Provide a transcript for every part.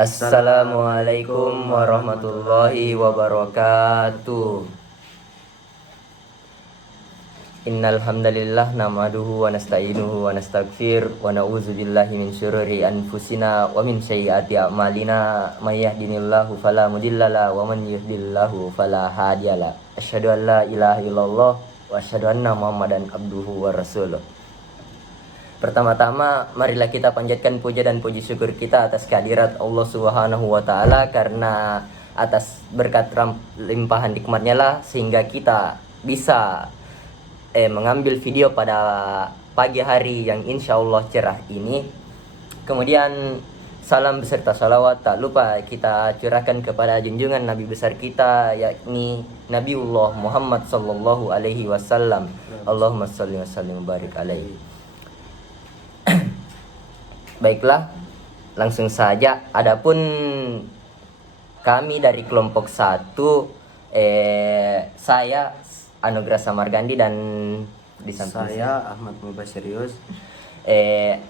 Assalamualaikum warahmatullahi wabarakatuh. Innal hamdalillah nahmaduhu wa nasta'inuhu wa nastaghfir wa na'udzu billahi min syururi anfusina wa min sayyiati a'malina may yahdihillahu fala mudhillalah wa man yudhlilhu fala hadiyalah. Asyhadu an la ilaha illallah wa asyhadu anna Muhammadan abduhu wa rasuluh. Pertama-tama marilah kita panjatkan puja dan puji syukur kita atas kehadirat Allah Subhanahu wa taala, karena atas berkat limpahan nikmatnya lah sehingga kita bisa mengambil video pada pagi hari yang insya Allah cerah ini. Kemudian salam beserta salawat tak lupa kita curahkan kepada junjungan Nabi besar kita, yakni Nabiullah Muhammad sallallahu alaihi wasallam. Allahumma shalli wa sallim wa barik alaihi. Baiklah, langsung saja. Adapun kami dari kelompok 1, saya Anugrah Samargandi dan di samping saya Ahmad Mubasyirius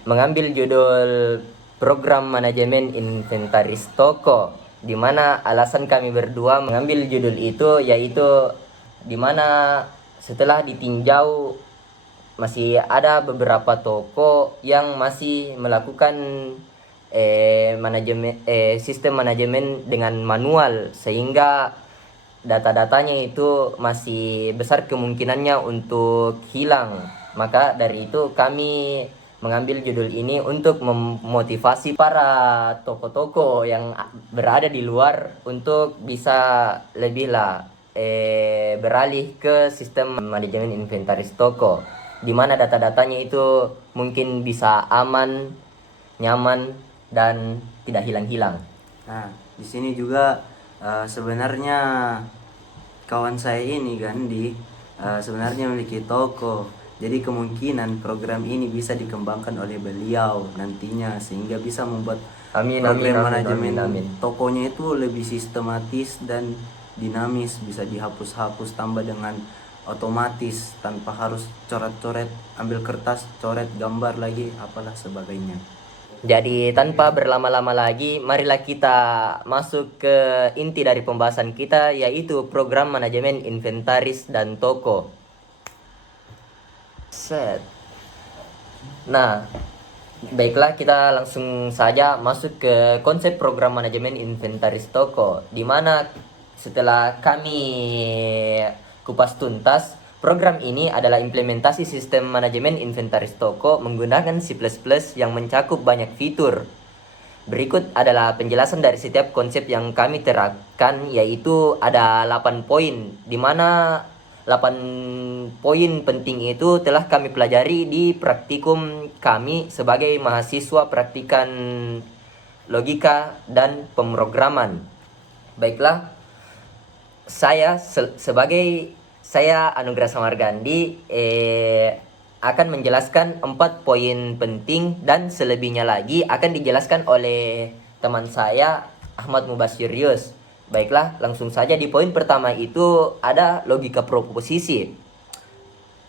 mengambil judul program manajemen inventaris toko, di mana alasan kami berdua mengambil judul itu yaitu di mana setelah ditinjau masih ada beberapa toko yang masih melakukan sistem manajemen dengan manual, sehingga data-datanya itu masih besar kemungkinannya untuk hilang. Maka dari itu kami mengambil judul ini untuk memotivasi para toko-toko yang berada di luar untuk bisa lebih beralih ke sistem manajemen inventaris toko, di mana data-datanya itu mungkin bisa aman, nyaman, dan tidak hilang-hilang. Nah, di sini juga sebenarnya kawan saya ini Gandhi sebenarnya memiliki toko. Jadi kemungkinan program ini bisa dikembangkan oleh beliau nantinya, sehingga bisa membuat program manajemen tokonya itu lebih sistematis dan dinamis, bisa dihapus-hapus tambah dengan otomatis tanpa harus coret-coret, ambil kertas, coret gambar lagi, apalah sebagainya. Jadi tanpa berlama-lama lagi, marilah kita masuk ke inti dari pembahasan kita, yaitu program manajemen inventaris dan toko. Nah, baiklah, kita langsung saja masuk ke konsep program manajemen inventaris toko, di mana setelah kami kupas tuntas, program ini adalah implementasi sistem manajemen inventaris toko menggunakan C++ yang mencakup banyak fitur. Berikut adalah penjelasan dari setiap konsep yang kami terapkan, yaitu ada 8 poin, di mana 8 poin penting itu telah kami pelajari di praktikum kami sebagai mahasiswa praktikan logika dan pemrograman. Baiklah, saya Anugrah Samargandi akan menjelaskan 4 poin penting, dan selebihnya lagi akan dijelaskan oleh teman saya Ahmad Mubasyirius. Baiklah, langsung saja. Di poin pertama itu ada logika proposisi.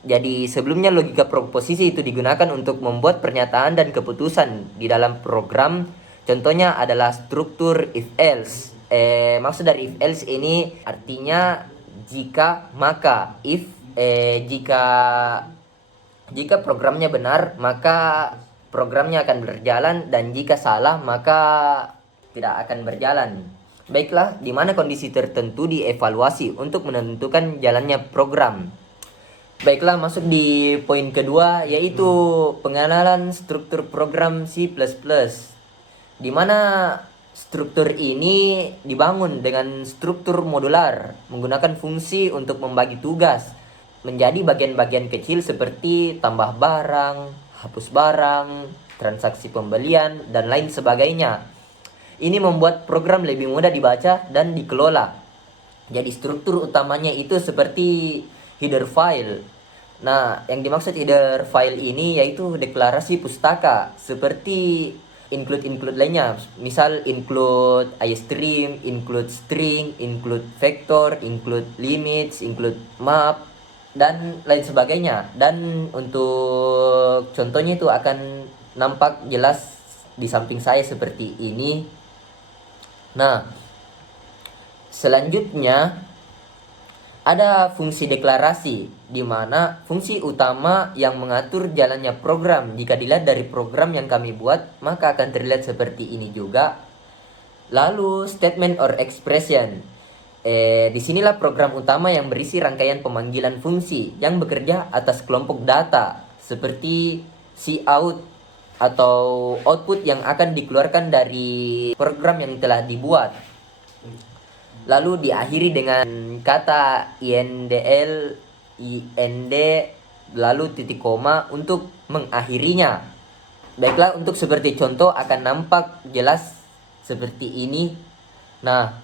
Jadi sebelumnya logika proposisi itu digunakan untuk membuat pernyataan dan keputusan di dalam program. Contohnya adalah struktur if else. Maksud dari if else ini artinya jika maka. Jika programnya benar, maka programnya akan berjalan, dan jika salah, maka tidak akan berjalan. Baiklah, di mana kondisi tertentu dievaluasi untuk menentukan jalannya program. Baiklah, masuk di poin kedua, yaitu pengenalan struktur program C++, di mana struktur ini dibangun dengan struktur modular, menggunakan fungsi untuk membagi tugas menjadi bagian-bagian kecil seperti tambah barang, hapus barang, transaksi pembelian, dan lain sebagainya. Ini membuat program lebih mudah dibaca dan dikelola. Jadi struktur utamanya itu seperti header file. Nah, yang dimaksud header file ini yaitu deklarasi pustaka, seperti include lainnya. Misal include iStream, include string, include vector, include limits, include map, dan lain sebagainya. Dan untuk contohnya itu akan nampak jelas di samping saya seperti ini. Nah, selanjutnya ada fungsi deklarasi, di mana fungsi utama yang mengatur jalannya program. Jika dilihat dari program yang kami buat, maka akan terlihat seperti ini juga. Lalu statement or expression. Disinilah program utama yang berisi rangkaian pemanggilan fungsi yang bekerja atas kelompok data seperti cout atau output yang akan dikeluarkan dari program yang telah dibuat. Lalu diakhiri dengan kata indl, ind, lalu titik koma untuk mengakhirinya. Baiklah, untuk seperti contoh akan nampak jelas seperti ini. Nah,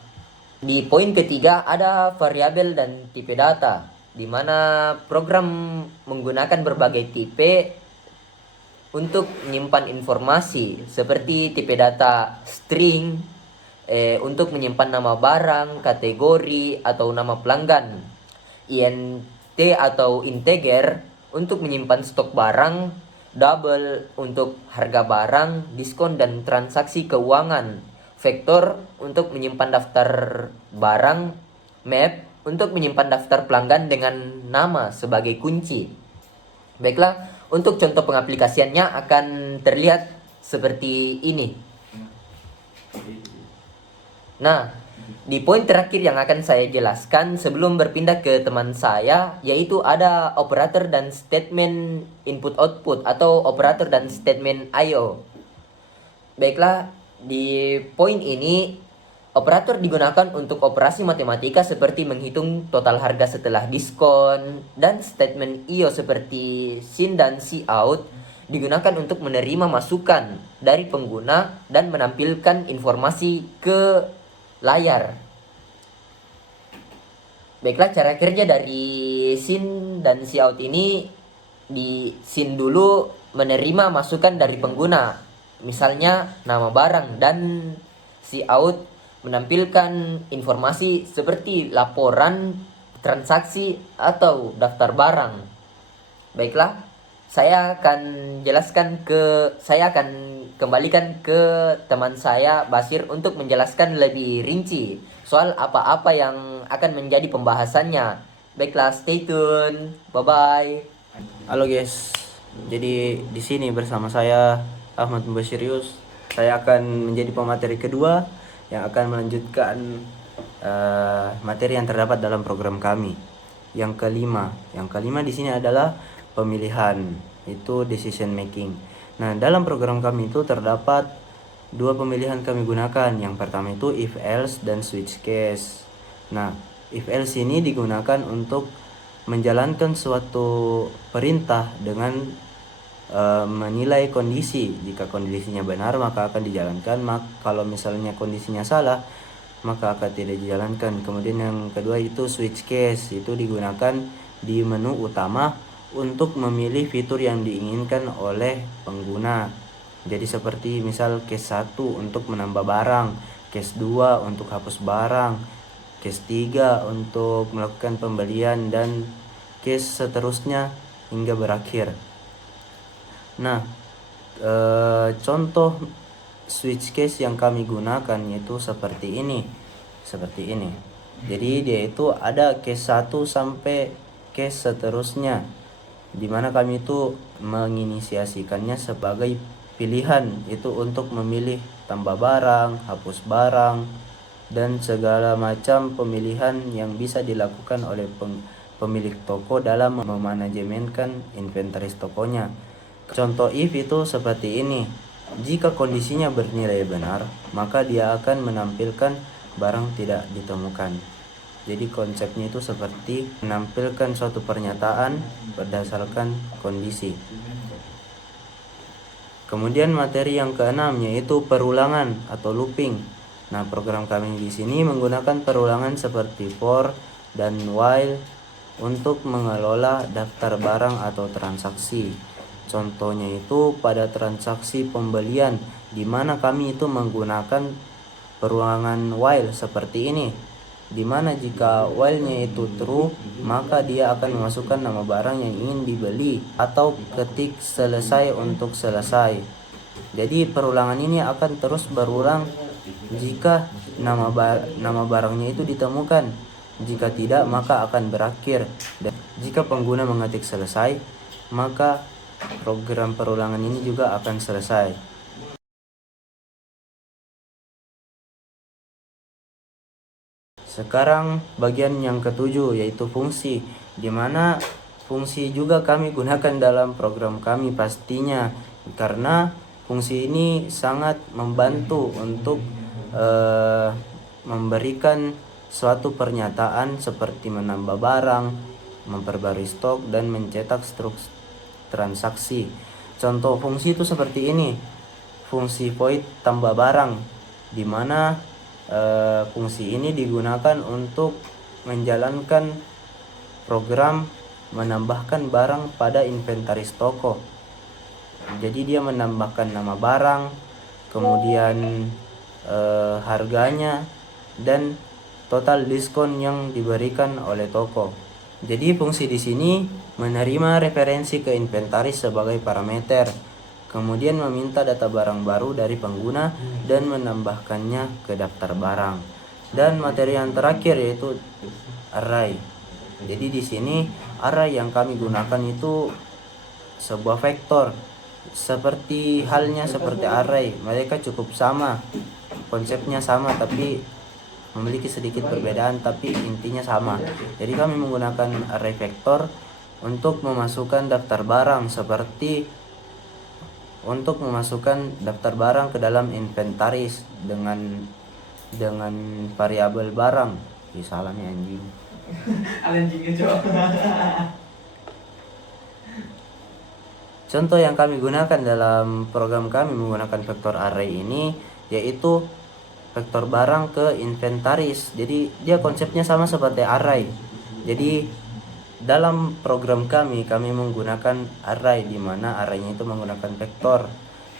di poin ketiga ada variabel dan tipe data, di mana program menggunakan berbagai tipe untuk menyimpan informasi seperti tipe data string untuk menyimpan nama barang, kategori, atau nama pelanggan. int atau integer untuk menyimpan stok barang, double untuk harga barang, diskon dan transaksi keuangan, vektor untuk menyimpan daftar barang, map untuk menyimpan daftar pelanggan dengan nama sebagai kunci. Baiklah, untuk contoh pengaplikasiannya akan terlihat seperti ini. Nah, di poin terakhir yang akan saya jelaskan sebelum berpindah ke teman saya, yaitu ada operator dan statement input-output atau operator dan statement I/O. Baiklah, di poin ini operator digunakan untuk operasi matematika seperti menghitung total harga setelah diskon, dan statement I/O seperti sin dan cout digunakan untuk menerima masukan dari pengguna dan menampilkan informasi ke layar. Baiklah, cara kerja dari sin dan cout ini, di sin dulu menerima masukan dari pengguna, misalnya nama barang, dan cout menampilkan informasi seperti laporan transaksi atau daftar barang. Baiklah, saya akan kembalikan ke teman saya Basir untuk menjelaskan lebih rinci soal apa-apa yang akan menjadi pembahasannya. Baiklah, stay tune. Bye bye. Halo guys, jadi di sini bersama saya Ahmad Mubashirius. Saya akan menjadi pemateri kedua yang akan melanjutkan materi yang terdapat dalam program kami. Yang kelima di sini adalah pemilihan, itu decision making. Nah, dalam program kami itu terdapat dua pemilihan kami gunakan. Yang pertama itu if else dan switch case. Nah, if else ini digunakan untuk menjalankan suatu perintah dengan menilai kondisi. Jika kondisinya benar maka akan dijalankan, kalau misalnya kondisinya salah maka akan tidak dijalankan. Kemudian yang kedua itu switch case, itu digunakan di menu utama untuk memilih fitur yang diinginkan oleh pengguna. Jadi seperti misal case 1 untuk menambah barang, case 2 untuk hapus barang, case 3 untuk melakukan pembelian, dan case seterusnya hingga berakhir. Nah, contoh switch case yang kami gunakan yaitu seperti ini. Jadi dia itu ada case 1 sampai case seterusnya, dimana kami itu menginisiasikannya sebagai pilihan itu untuk memilih tambah barang, hapus barang, dan segala macam pemilihan yang bisa dilakukan oleh pemilik toko dalam memanajemenkan inventaris tokonya. Contoh if itu seperti ini. Jika kondisinya bernilai benar, maka dia akan menampilkan barang tidak ditemukan. Jadi konsepnya itu seperti menampilkan suatu pernyataan berdasarkan kondisi. Kemudian materi yang keenam yaitu perulangan atau looping. Nah, program kami di sini menggunakan perulangan seperti for dan while untuk mengelola daftar barang atau transaksi. Contohnya itu pada transaksi pembelian, di mana kami itu menggunakan perulangan while seperti ini, di mana jika while-nya itu true, maka dia akan memasukkan nama barang yang ingin dibeli atau ketik selesai untuk selesai. Jadi perulangan ini akan terus berulang jika nama barangnya itu ditemukan. Jika tidak, maka akan berakhir. Dan jika pengguna mengetik selesai, maka program perulangan ini juga akan selesai. Sekarang bagian yang ketujuh, yaitu fungsi, di mana fungsi juga kami gunakan dalam program kami pastinya, karena fungsi ini sangat membantu untuk memberikan suatu pernyataan seperti menambah barang, memperbarui stok, dan mencetak struk transaksi. Contoh fungsi itu seperti ini. Fungsi void tambah barang, di mana fungsi ini digunakan untuk menjalankan program menambahkan barang pada inventaris toko. Jadi dia menambahkan nama barang, kemudian harganya, dan total diskon yang diberikan oleh toko. Jadi fungsi di sini menerima referensi ke inventaris sebagai parameter, kemudian meminta data barang baru dari pengguna dan menambahkannya ke daftar barang. Dan materi yang terakhir yaitu array. Jadi di sini array yang kami gunakan itu sebuah vektor, seperti halnya seperti array. Mereka cukup sama, konsepnya sama, tapi memiliki sedikit perbedaan, tapi intinya sama. Jadi kami menggunakan array vektor untuk memasukkan daftar barang, seperti untuk memasukkan daftar barang ke dalam inventaris dengan variabel barang. Salah nih anjing. Contoh yang kami gunakan dalam program kami menggunakan vektor array ini yaitu vektor barang ke inventaris. Jadi dia konsepnya sama seperti array. Jadi dalam program kami menggunakan array, di mana arraynya itu menggunakan vektor.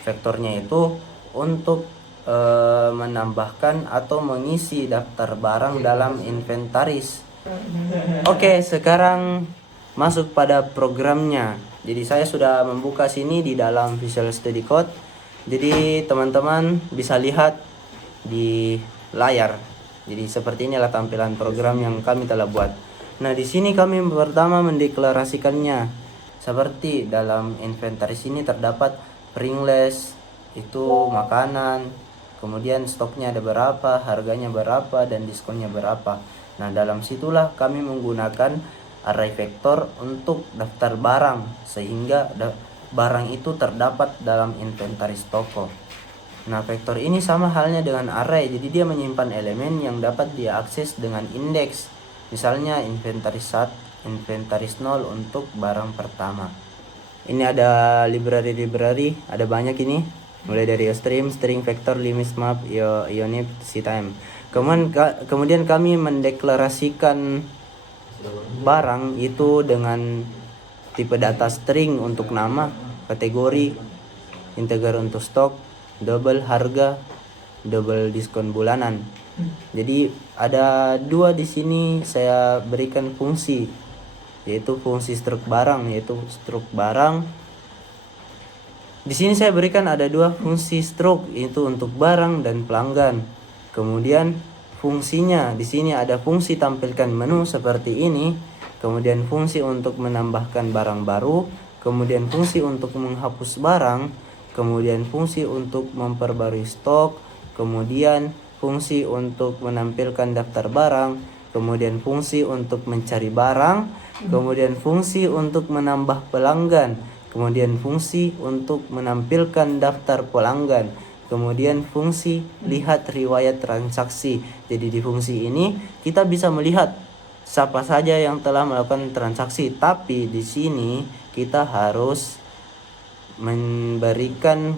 Vektornya itu untuk menambahkan atau mengisi daftar barang dalam inventaris. Oke, sekarang masuk pada programnya. Jadi saya sudah membuka sini di dalam Visual Studio Code. Jadi teman-teman bisa lihat di layar. Jadi seperti inilah tampilan program yang kami telah buat. Nah, di sini kami pertama mendeklarasikannya. Seperti dalam inventaris ini terdapat ringless, itu makanan, kemudian stoknya ada berapa, harganya berapa, dan diskonnya berapa. Nah, dalam situlah kami menggunakan array vektor untuk daftar barang, sehingga barang itu terdapat dalam inventaris toko. Nah, vektor ini sama halnya dengan array, jadi dia menyimpan elemen yang dapat diakses dengan indeks. Misalnya inventaris 0 untuk barang pertama. Ini ada library, ada banyak ini. Mulai dari stream, string, vector, limit, map, unit, ctime. Kemudian kami mendeklarasikan barang itu dengan tipe data string untuk nama, kategori, integer untuk stok, double harga, double diskon bulanan. Jadi ada dua di sini saya berikan fungsi, yaitu fungsi struk barang, yaitu struk barang. Di sini saya berikan ada dua fungsi struk, itu untuk barang dan pelanggan. Kemudian fungsinya di sini ada fungsi tampilkan menu seperti ini, kemudian fungsi untuk menambahkan barang baru, kemudian fungsi untuk menghapus barang, kemudian fungsi untuk memperbarui stok, kemudian fungsi untuk menampilkan daftar barang, kemudian fungsi untuk mencari barang, kemudian fungsi untuk menambah pelanggan, kemudian fungsi untuk menampilkan daftar pelanggan, kemudian fungsi lihat riwayat transaksi. Jadi di fungsi ini kita bisa melihat siapa saja yang telah melakukan transaksi, tapi di sini kita harus memberikan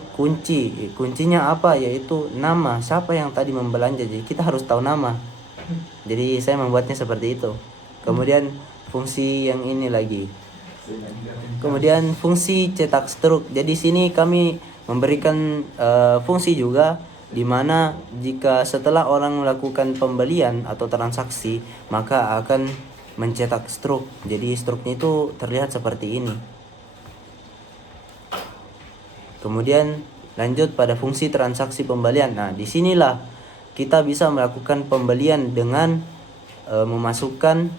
kuncinya apa, yaitu nama siapa yang tadi membelanja. Jadi kita harus tahu nama, jadi saya membuatnya seperti itu. Kemudian fungsi yang ini lagi, kemudian fungsi cetak struk. Jadi sini kami memberikan fungsi juga, di mana jika setelah orang melakukan pembelian atau transaksi maka akan mencetak struk. Jadi struknya itu terlihat seperti ini. Kemudian lanjut pada fungsi transaksi pembelian. Nah, disinilah kita bisa melakukan pembelian dengan memasukkan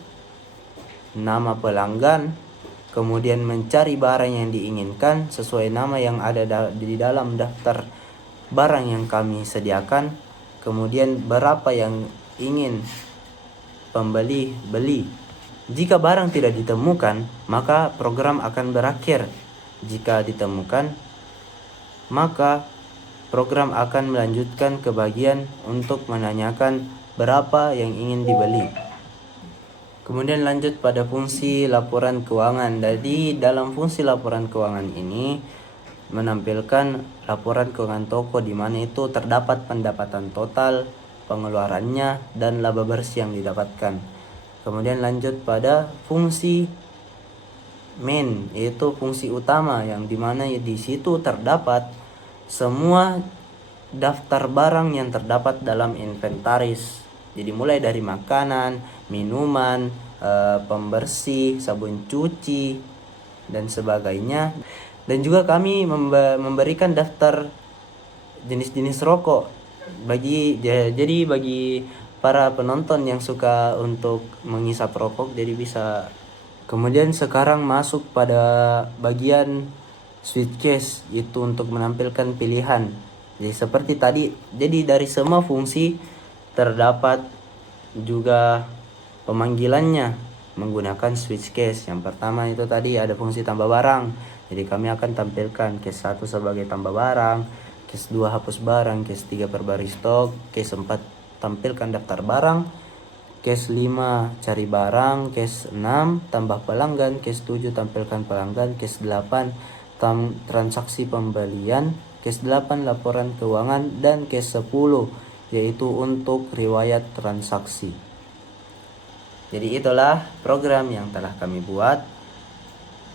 nama pelanggan, kemudian mencari barang yang diinginkan sesuai nama yang ada di dalam daftar barang yang kami sediakan, kemudian berapa yang ingin pembeli beli. Jika barang tidak ditemukan, maka program akan berakhir. Jika ditemukan, maka program akan melanjutkan ke bagian untuk menanyakan berapa yang ingin dibeli. Kemudian lanjut pada fungsi laporan keuangan. Jadi dalam fungsi laporan keuangan ini menampilkan laporan keuangan toko di mana itu terdapat pendapatan total, pengeluarannya, dan laba bersih yang didapatkan. Kemudian lanjut pada fungsi main, yaitu fungsi utama yang dimana di situ terdapat semua daftar barang yang terdapat dalam inventaris. Jadi mulai dari makanan, minuman, pembersih, sabun cuci, dan sebagainya. Dan juga kami memberikan daftar jenis-jenis rokok jadi bagi para penonton yang suka untuk menghisap rokok, jadi bisa. Kemudian sekarang masuk pada bagian switch case, itu untuk menampilkan pilihan. Jadi seperti tadi, jadi dari semua fungsi terdapat juga pemanggilannya menggunakan switch case. Yang pertama itu tadi ada fungsi tambah barang. Jadi kami akan tampilkan case 1 sebagai tambah barang, case 2 hapus barang, case 3 perbarui stok, case 4 tampilkan daftar barang, case 5 cari barang, case 6 tambah pelanggan, case 7 tampilkan pelanggan, case 8 transaksi pembelian, case 8 laporan keuangan, dan case 10 yaitu untuk riwayat transaksi. Jadi itulah program yang telah kami buat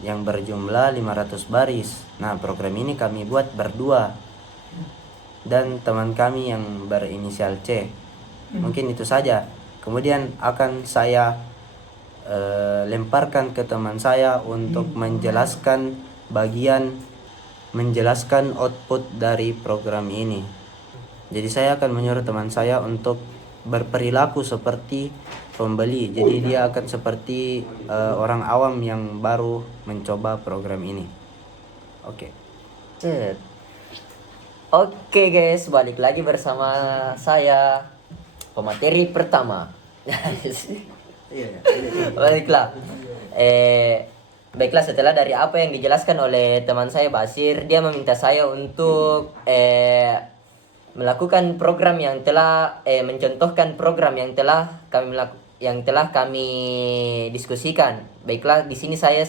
yang berjumlah 500 baris. Nah, program ini kami buat berdua dan teman kami yang berinisial C. Mungkin itu saja. Kemudian akan saya lemparkan ke teman saya untuk menjelaskan output dari program ini. Jadi saya akan menyuruh teman saya untuk berperilaku seperti pembeli. Jadi dia akan seperti orang awam yang baru mencoba program ini. Oke. Oke guys, balik lagi bersama saya pemateri pertama. Baiklah. Baiklah, setelah dari apa yang dijelaskan oleh teman saya Basir, dia meminta saya untuk melakukan program yang telah mencontohkan program yang telah kami diskusikan. Baiklah, di sini saya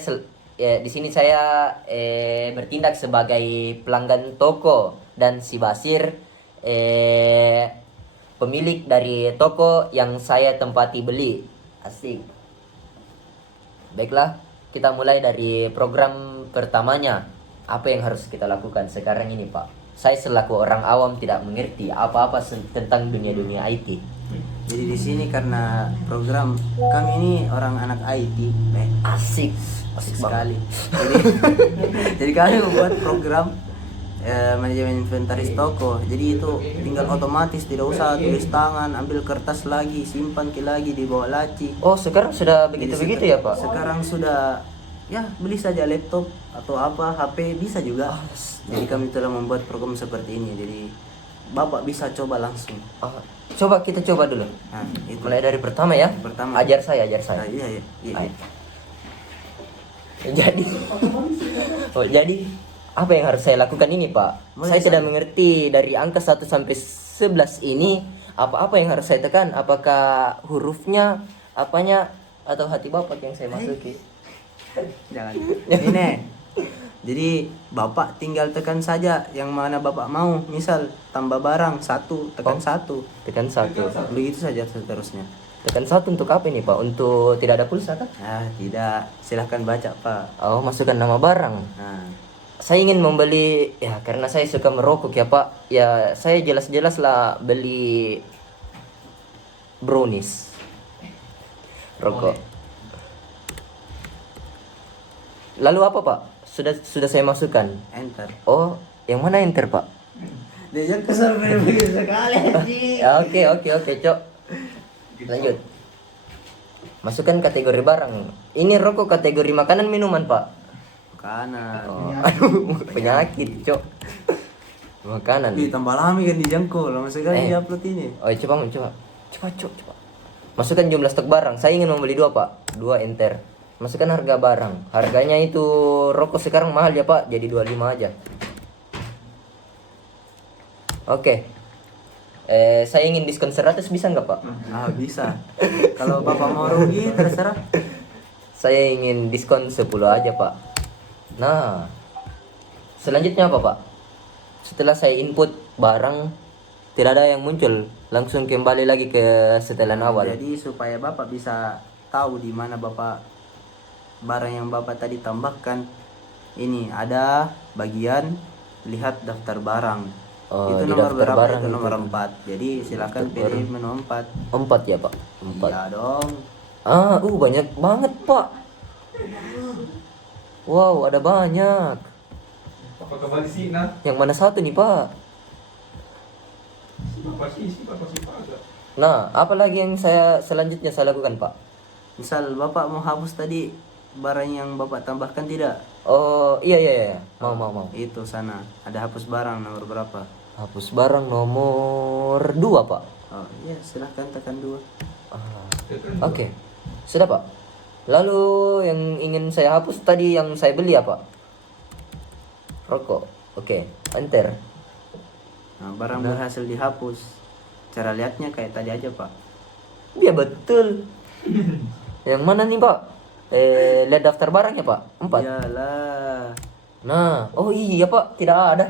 bertindak sebagai pelanggan toko dan si Basir pemilik dari toko yang saya tempati beli. Asik. Baiklah, kita mulai dari program pertamanya. Apa yang harus kita lakukan sekarang ini, Pak? Saya selaku orang awam tidak mengerti apa-apa tentang dunia IT. Jadi di sini karena program kami ini orang anak IT, asik sekali. Jadi kami membuat program manajemen inventaris toko. Jadi itu tinggal otomatis, tidak usah tulis tangan, ambil kertas lagi, simpan lagi di bawah laci. Oh, sekarang sudah begitu ya, Pak? Sekarang sudah, ya beli saja laptop atau apa, HP bisa juga. Jadi kami telah membuat program seperti ini. Jadi Bapak bisa coba langsung. Coba kita coba dulu. Nah, itu. Mulai dari pertama ya. Pertama. Ajar saya. Nah, iya. Jadi apa yang harus saya lakukan ini, Pak? Saya tidak mengerti dari angka 1 sampai 11 ini apa-apa yang harus saya tekan. Apakah hurufnya, apanya, atau hati Bapak yang saya masuki? Jangan. Ini. Jadi Bapak tinggal tekan saja yang mana Bapak mau. Misal tambah barang 1, tekan 1. Tekan 1. Begitu saja seterusnya. Tekan 1 untuk apa ini, Pak? Untuk tidak ada pulsa kan? Tidak. Silahkan baca, Pak. Oh, masukkan nama barang. Nah. Saya ingin membeli, ya karena saya suka merokok ya, Pak. Ya, saya jelas-jelas lah beli brownies. Rokok. Lalu apa, Pak? Sudah saya masukkan. Enter. Oh, yang mana enter, Pak? Dia kesal begitu sekali anjing. Ya, oke, Cok. Lanjut. Masukkan kategori barang. Ini rokok kategori makanan minuman, Pak. Kanan. Oh, aduh, penyakit, Cok. Makanan. Ih, tambah lama kan dijangkau. Lama sekali Eh. upload ini. Oh, coba. Coba. Masukkan jumlah stok barang. Saya ingin membeli 2, Pak. 2 enter. Masukkan harga barang. Harganya itu rokok sekarang mahal ya, Pak. Jadi 25 aja. Oke. Saya ingin diskon 100 bisa nggak, Pak? Ah, bisa. Kalau Bapak mau rugi terserah. Saya ingin diskon 10 aja, Pak. Nah, selanjutnya apa, Pak? Setelah saya input barang, tidak ada yang muncul. Langsung kembali lagi ke setelan awal. Jadi supaya Bapak bisa tahu di mana Bapak barang yang Bapak tadi tambahkan. Ini ada bagian lihat daftar barang. Oh, Itu di nomor daftar berapa? barang Itu itu. nomor 4. Jadi silakan pilih menu 4. 4 ya, Pak? 4. Iya dong. Banyak banget, Pak. Wow, ada banyak. Apa kembali sih nah? Yang mana satu nih, Pak? Si Bapak sih Pak. Nah, apa lagi yang selanjutnya saya lakukan, Pak? Misal Bapak mau hapus tadi barang yang Bapak tambahkan tidak? Oh, iya. Mau. Itu sana. Ada hapus barang nomor berapa? Hapus barang nomor 2, Pak. Oh iya, silahkan tekan 2. Oke. Sudah, Pak. Lalu yang ingin saya hapus tadi yang saya beli apa? Rokok. Oke, enter. Nah, barang berhasil dihapus. Cara lihatnya kayak tadi aja, Pak. Iya, betul. Yang mana nih, Pak? Lihat daftar barangnya, Pak. 4. Iyalah. Nah, oh iya, Pak, tidak ada.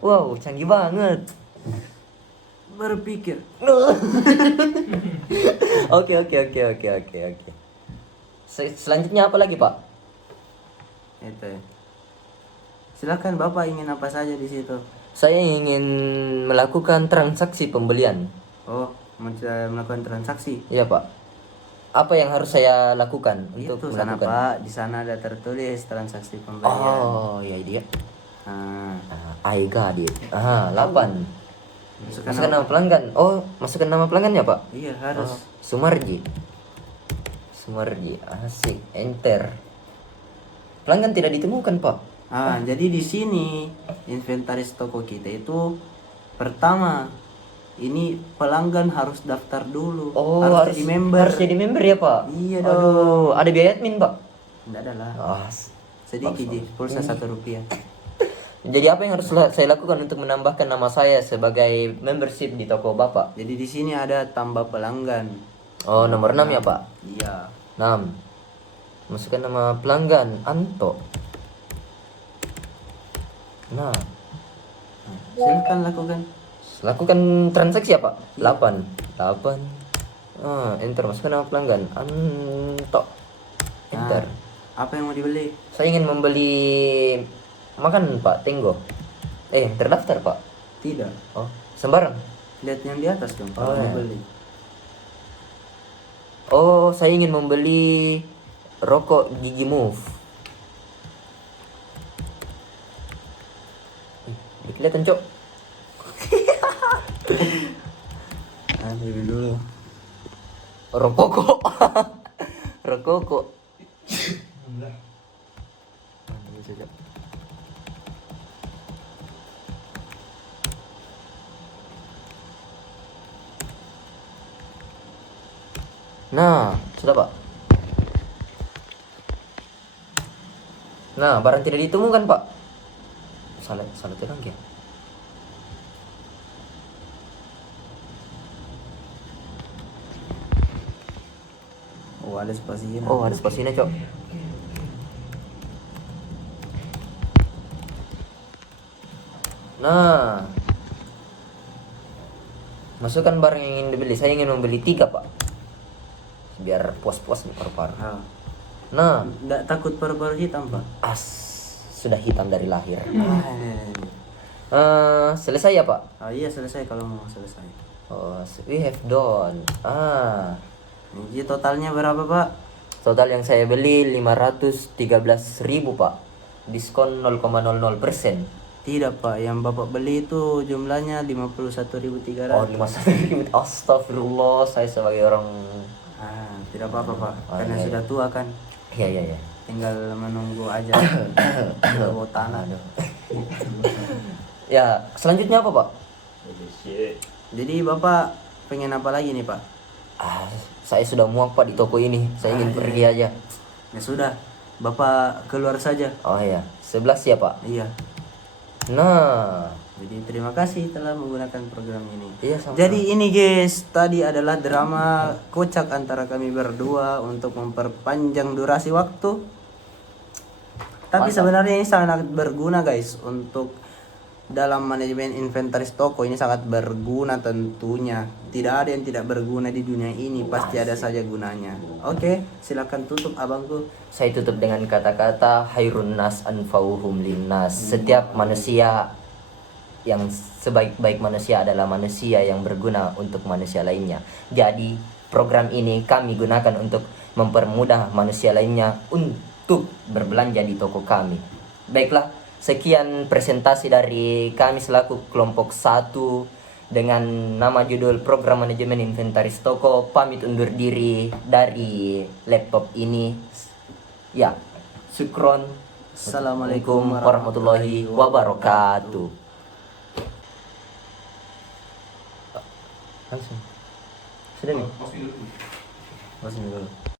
Wow, canggih banget. Berpikir. Oke. Selanjutnya apa lagi, Pak? Itu. Silakan Bapak ingin apa saja di situ. Saya ingin melakukan transaksi pembelian. Oh, melakukan transaksi. Iya, Pak. Apa yang harus saya lakukan untuk Itu sana, melakukan? Pak. Di sana ada tertulis transaksi pembelian. Oh, iya dia. Nah, I got it. 8. masukkan Masukkan nama pelanggan. Oh, masukkan nama pelanggannya, Pak. Iya, harus. Sumarji. Asik. Enter. Pelanggan tidak ditemukan, Pak. Jadi di sini inventaris toko kita itu pertama ini pelanggan harus daftar dulu. Oh, harus jadi member. Harus jadi member ya, Pak. Iya dong. Aduh, ada biaya admin, Pak. Enggak ada lah. Sedikit bagus. sih, pulsa Rp1. Jadi apa yang harus saya lakukan untuk menambahkan nama saya sebagai membership di toko Bapak? Jadi di sini ada tambah pelanggan. Oh, nomor 6 ya, Pak. Iya. 6. Masukkan nama pelanggan Anto. Nah, Silakan lakukan. lakukan transaksi ya, Pak? 8. Enter. Masukkan nama pelanggan Anto. Enter. Apa yang mau dibeli? Saya ingin membeli makanan, Pak. Tenggo. Terdaftar, Pak. Tidak. Oh, sembarang. Lihat yang di atas dong. Oh, Kalau mau iya. beli. Oh, saya ingin membeli rokok Gigi Move. Kelihatan, Cok. Beli dulu. Rokok. Rokok. Nah, sudah, Pak. Nah, barang tidak ditemukan, Pak. Salah terang ya. Oh, ada spasinya. Oh, ada spasinya, Cok. Nah, masukkan barang yang ingin dibeli. Saya ingin membeli 3, Pak. Biar puas-puas nih paru-paru. Nah, Enggak takut paru-paru hitam, Pak? sudah hitam dari lahir. Ah, Selesai ya, Pak? iya selesai kalau mau selesai. Oh, we have done. Ini totalnya berapa, Pak? Total yang saya beli 513.000, Pak. Diskon 0,00%. Tidak Pak, yang Bapak beli itu jumlahnya 51.300. Oh, 51.000. Astagfirullah, saya sebagai orang. Tidak apa-apa Pak, Oh, karena iya, sudah iya. tua kan, Iya, iya, iya. tinggal menunggu aja. Sudah bawa tanah. Aduh. Ya, selanjutnya apa, Pak? Jadi Bapak pengen apa lagi nih Pak? Saya sudah muak, Pak, di toko ini. Saya ingin iya, pergi iya. aja. Ya sudah, Bapak keluar saja. Oh iya, 11 ya, Pak. Iya. Nah, Jadi terima kasih telah menggunakan program ini. iya sama. Jadi ini guys, tadi adalah drama kocak antara kami berdua untuk memperpanjang durasi waktu. Tapi Mantap. sebenarnya ini sangat berguna guys untuk dalam manajemen inventaris toko, ini sangat berguna tentunya. Tidak ada yang tidak berguna di dunia ini, pasti ada saja gunanya. Oke, silakan tutup abangku. Saya tutup dengan kata-kata hairun nas anfauhum linnas. Setiap manusia yang sebaik-baik manusia adalah manusia yang berguna untuk manusia lainnya. Jadi, program ini kami gunakan untuk mempermudah manusia lainnya untuk berbelanja di toko kami. Baiklah, sekian presentasi dari kami selaku kelompok 1 dengan nama judul Program Manajemen Inventaris Toko. Pamit undur diri dari laptop ini. Ya, syukron. Assalamualaikum warahmatullahi wabarakatuh. Langsung. Sudah nih. Pause dulu. Langsung dulu.